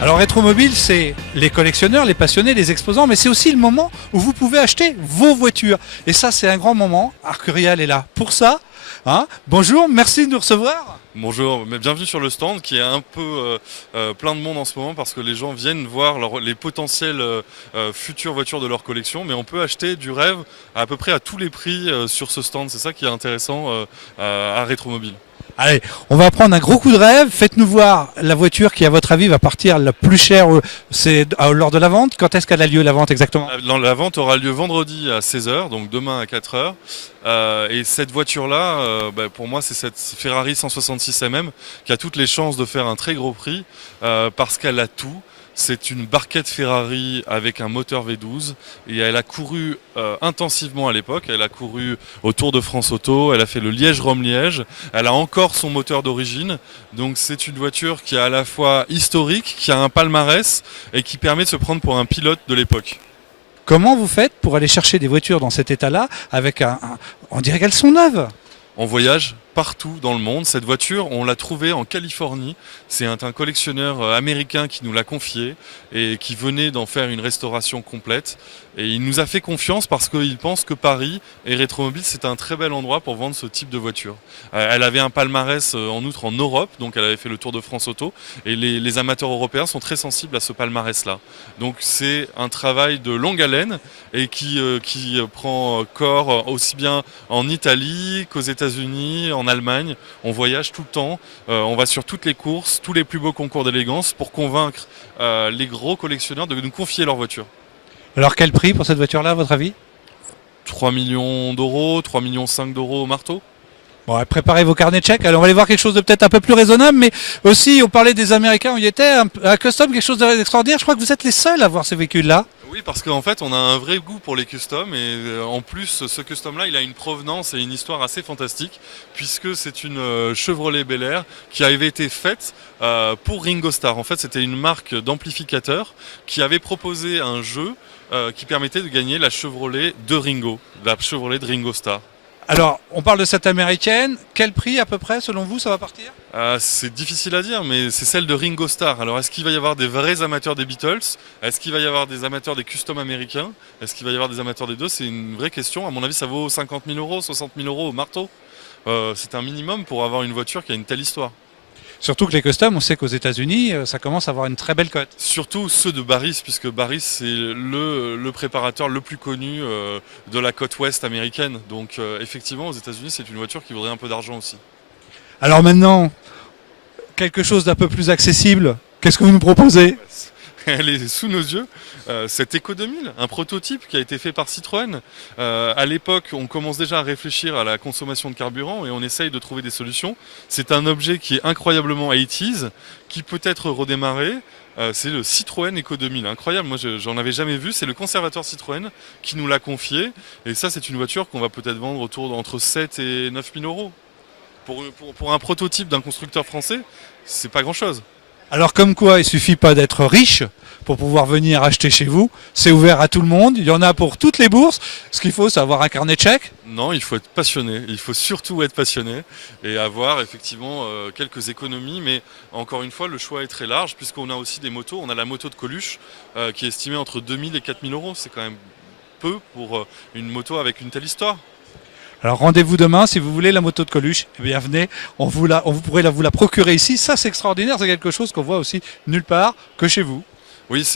Alors Rétromobile, c'est les collectionneurs, les passionnés, les exposants, mais c'est aussi le moment où vous pouvez acheter vos voitures. Et ça, c'est un grand moment. Arcurial est là pour ça. Hein. Bonjour, merci de nous recevoir. Bonjour, mais bienvenue sur le stand qui est un peu plein de monde en ce moment parce que les gens viennent voir les potentielles futures voitures de leur collection, mais on peut acheter du rêve à peu près à tous les prix sur ce stand. C'est ça qui est intéressant à Rétromobile. Allez, on va prendre un gros coup de rêve. Faites-nous voir la voiture qui, à votre avis, va partir la plus chère lors de la vente. Quand est-ce qu'elle a lieu la vente exactement? La vente aura lieu vendredi à 16h, donc demain à 4h. Et cette voiture-là, pour moi, c'est cette Ferrari 166 MM qui a toutes les chances de faire un très gros prix parce qu'elle a tout. C'est une barquette Ferrari avec un moteur V12 et elle a couru intensivement à l'époque. Elle a couru au Tour de France Auto, elle a fait le Liège-Rome-Liège. Elle a encore son moteur d'origine. Donc c'est une voiture qui est à la fois historique, qui a un palmarès et qui permet de se prendre pour un pilote de l'époque. Comment vous faites pour aller chercher des voitures dans cet état-là avec on dirait qu'elles sont neuves? On voyage partout dans le monde. Cette voiture, on l'a trouvée en Californie. C'est un collectionneur américain qui nous l'a confiée et qui venait d'en faire une restauration complète. Et il nous a fait confiance parce qu'il pense que Paris et Rétromobile, c'est un très bel endroit pour vendre ce type de voiture. Elle avait un palmarès en outre en Europe, donc elle avait fait le Tour de France Auto. Et les amateurs européens sont très sensibles à ce palmarès-là. Donc c'est un travail de longue haleine et qui prend corps aussi bien en Italie qu'aux États-Unis, en Allemagne. On voyage tout le temps, on va sur toutes les courses, tous les plus beaux concours d'élégance pour convaincre les gros collectionneurs de nous confier leur voiture. Alors quel prix pour cette voiture-là, à votre avis? 3 millions d'euros, 3 millions 5 d'euros au marteau. Bon, préparez vos carnets de chèques. Alors on va aller voir quelque chose de peut-être un peu plus raisonnable, mais aussi on parlait des Américains, on y était, un custom, quelque chose d'extraordinaire. Je crois que vous êtes les seuls à voir ces véhicules-là. Oui, parce qu'en fait, on a un vrai goût pour les customs et en plus, ce custom-là, il a une provenance et une histoire assez fantastique puisque c'est une Chevrolet Bel Air qui avait été faite pour Ringo Starr. En fait, c'était une marque d'amplificateurs qui avait proposé un jeu qui permettait de gagner la Chevrolet de Ringo, la Chevrolet de Ringo Starr. Alors, on parle de cette américaine. Quel prix à peu près, selon vous, ça va partir? C'est difficile à dire, mais c'est celle de Ringo Starr. Alors, est-ce qu'il va y avoir des vrais amateurs des Beatles? Est-ce qu'il va y avoir des amateurs des customs américains? Est-ce qu'il va y avoir des amateurs des deux? C'est une vraie question. À mon avis, ça vaut 50 000 euros, 60 000 euros au marteau. C'est un minimum pour avoir une voiture qui a une telle histoire. Surtout que les customs, on sait qu'aux États-Unis, ça commence à avoir une très belle cote. Surtout ceux de Barris, puisque Barris c'est le préparateur le plus connu de la côte ouest américaine. Donc effectivement, aux États-Unis, c'est une voiture qui vaudrait un peu d'argent aussi. Alors maintenant, quelque chose d'un peu plus accessible. Qu'est-ce que vous nous proposez? Elle est sous nos yeux, cette Eco 2000, un prototype qui a été fait par Citroën. À l'époque, on commence déjà à réfléchir à la consommation de carburant et on essaye de trouver des solutions. C'est un objet qui est incroyablement 80s, qui peut être redémarré. C'est le Citroën Eco 2000, incroyable, moi j'en avais jamais vu. C'est le conservateur Citroën qui nous l'a confié. Et ça, c'est une voiture qu'on va peut-être vendre entre 7 et 9 000 euros. Pour un prototype d'un constructeur français, c'est pas grand-chose. Alors comme quoi, il suffit pas d'être riche pour pouvoir venir acheter chez vous. C'est ouvert à tout le monde. Il y en a pour toutes les bourses. Ce qu'il faut, c'est avoir un carnet de chèques. Non, il faut être passionné. Il faut surtout être passionné et avoir effectivement quelques économies. Mais encore une fois, le choix est très large puisqu'on a aussi des motos. On a la moto de Coluche qui est estimée entre 2 000 et 4 000 euros. C'est quand même peu pour une moto avec une telle histoire. Alors rendez-vous demain si vous voulez la moto de Coluche. Eh bien venez, on vous pourrez vous la procurer ici. Ça c'est extraordinaire, c'est quelque chose qu'on voit aussi nulle part que chez vous. Oui,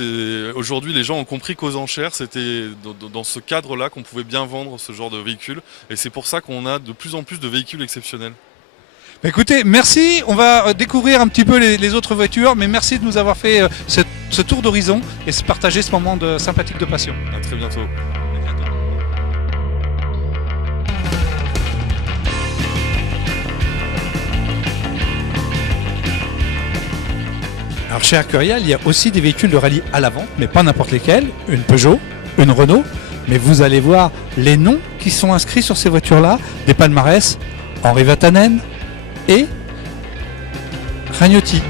aujourd'hui les gens ont compris qu'aux enchères, c'était dans ce cadre-là qu'on pouvait bien vendre ce genre de véhicule. Et c'est pour ça qu'on a de plus en plus de véhicules exceptionnels. Écoutez, merci. On va découvrir un petit peu les autres voitures, mais merci de nous avoir fait ce tour d'horizon et se partager ce moment sympathique de passion. À très bientôt. Alors chez Arcurial, il y a aussi des véhicules de rallye à la vente, mais pas n'importe lesquels. Une Peugeot, une Renault. Mais vous allez voir les noms qui sont inscrits sur ces voitures-là, des palmarès, Henri Vatanen et Ragnotti.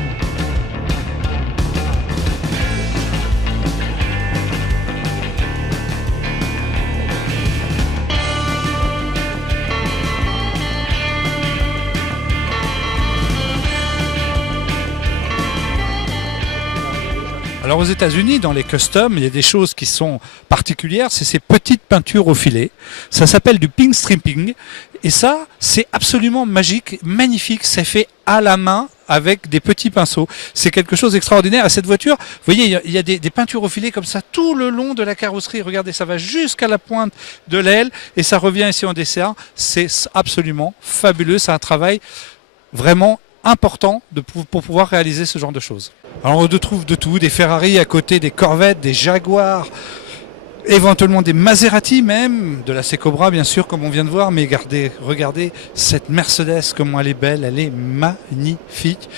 Alors aux États-Unis, dans les customs, il y a des choses qui sont particulières, c'est ces petites peintures au filet. Ça s'appelle du pink stripping. Et ça, c'est absolument magique, magnifique. C'est fait à la main avec des petits pinceaux. C'est quelque chose d'extraordinaire. À cette voiture, vous voyez, il y a des peintures au filet comme ça tout le long de la carrosserie. Regardez, ça va jusqu'à la pointe de l'aile et ça revient ici en dessert. C'est absolument fabuleux. C'est un travail vraiment important pour pouvoir réaliser ce genre de choses. Alors on retrouve de tout, des Ferrari à côté, des Corvettes, des Jaguars, éventuellement des Maserati même, de la Secobra bien sûr comme on vient de voir, mais regardez cette Mercedes, comment elle est belle, elle est magnifique.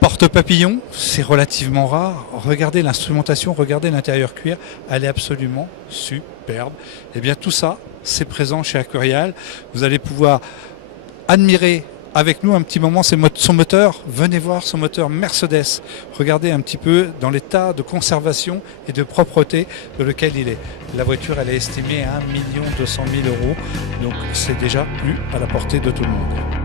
Porte-papillon, c'est relativement rare. Regardez l'instrumentation, regardez l'intérieur cuir, elle est absolument superbe. Et bien tout ça, c'est présent chez Aquarial. Vous allez pouvoir admirer avec nous un petit moment son moteur. Venez voir son moteur Mercedes. Regardez un petit peu dans l'état de conservation et de propreté de lequel il est. La voiture, elle est estimée à 1 200 000 €. Donc c'est déjà plus à la portée de tout le monde.